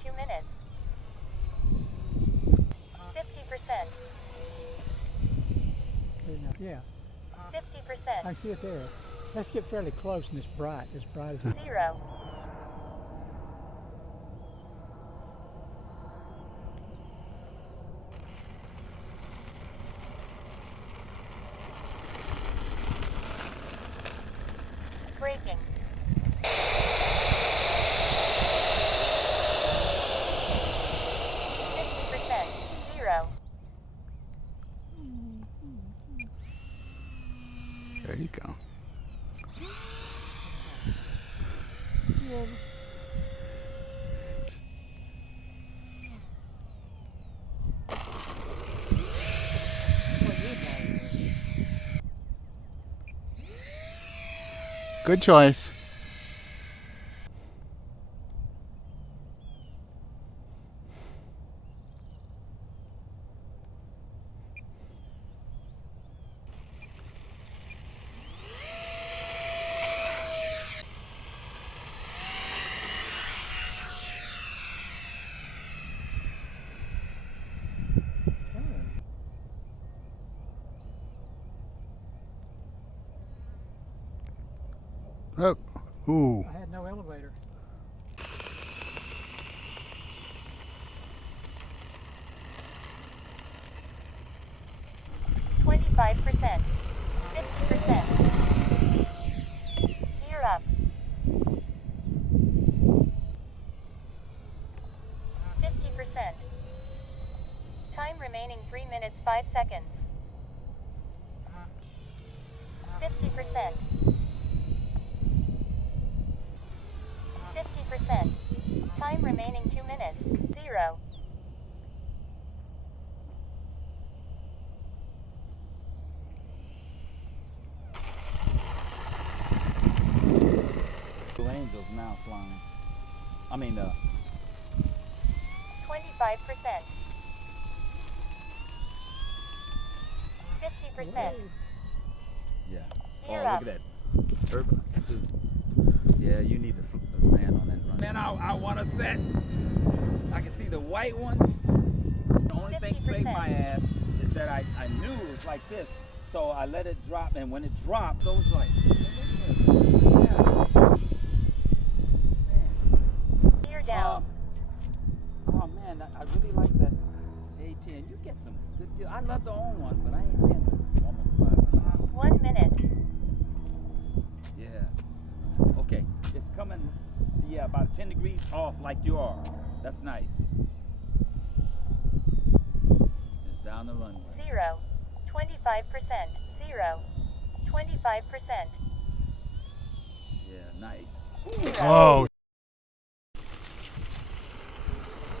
2 minutes. 50%. Yeah. 50%. I see it there. Let's get fairly close and it's bright as it. 0. Braking. 50%. 0. There you go. Good choice. Oh, ooh. I had no elevator. % 25%. 50%. Gear up. 50%. Time remaining 3 minutes 5 seconds. 50%. 50%. Time remaining 2 minutes. 0. Two angels now flying. 25%. 50%. Yeah. Gear Oh, up. look at that turbulence too. Yeah, you need to land on that run. Man, I want to set. I can see the white ones. The only thing 50%. saved my ass is that I knew it was like this. So I let it drop, and when it dropped, those like, Gear down. oh man, I really like that A10. You get some good deal. I'd love to own one, but I ain't paying almost $500. 1 minute. Yeah. Okay. It's coming, yeah, about 10 degrees off like you are. That's nice. Just down the runway. 0. 25%. 0. 25%. Yeah, nice. 0. Oh,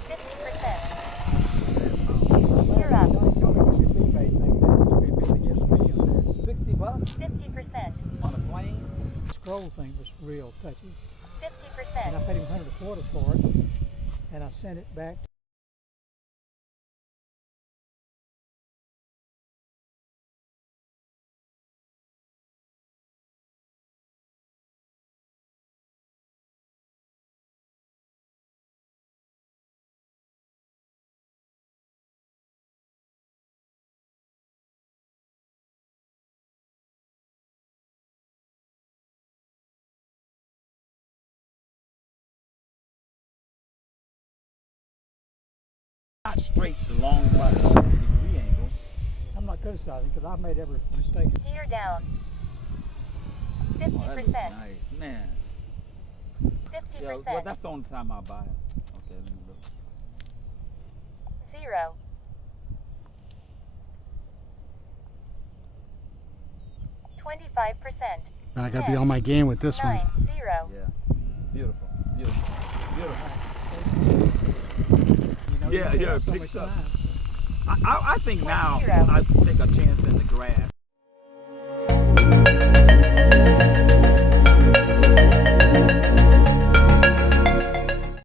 50%. Gear up. $60. 50%. On a plane? Scroll thing was real touchy. 50%. And I paid him $100 a quarter for it. And I sent it back. Not straight along about a 60-degree angle. I'm not criticizing because I've made every mistake. Gear down. Oh, that looks 50%. nice, man. Yeah, 50%. well, that's the only time I buy it. Okay, let me look. 0. 25%. I gotta be on my game with this 9. one. 0. Yeah, beautiful, beautiful, beautiful. You know, Yeah, you yeah, have so picks much up. time. I think now 10. I take a chance in the grass.